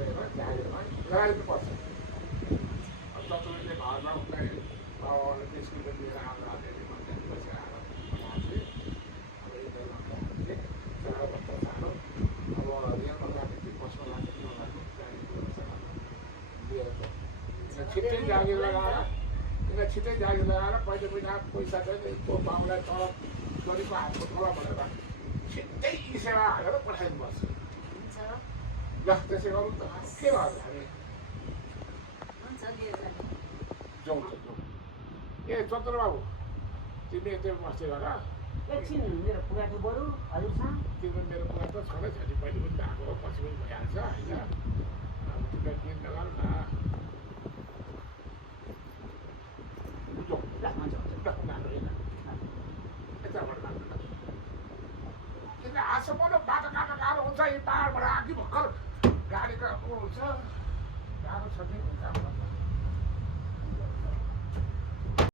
गरेर जागिरमा लगाइदिनुपर्छ। अब तपाईँले घरमा उसलाई बाबाले निस्किँदा लिएर आएर अलिअलि मान्छे बसेर आएर अब यिनीहरू चाँडो भन्दा चाँडो अब रेलमा लाग्ने कि बसमा लाग्ने कि नलाग्ने जागिरको व्यवस्था लिएर छिट्टै जागिर लगाएर यिनीहरू छिट्टै जागिर लगाएर पहिले महिना पैसा चाहिँ को बाउलाई तलब छोरीको हातको तलब भनेर छिट्टै यी सेवा हालेर पठाइदिनुपर्छ। ल त्यसै गरौँ त के भयो हामी जाउँ त जाउँ। ए चन्द्र बाबु तिमी यतै बस्दै गर एकछिन मेरो कुरा त बरु हजुरसँग तिम्रो मेरो कुरा त छँदै छ नि पहिले पनि भएको हो पछि पनि भइहाल्छ होइन। अब तिमीलाई केही नगर न जाउँ ल हुन्छ हुन्छ राम्रो होइन यताबाट लाग्नु ल किन आजसम्म बाटो काट्न गाह्रो हुन्छ यी पाहाडबाट अघि भर्खर गाडीको हुन्छ गाह्रो छ नि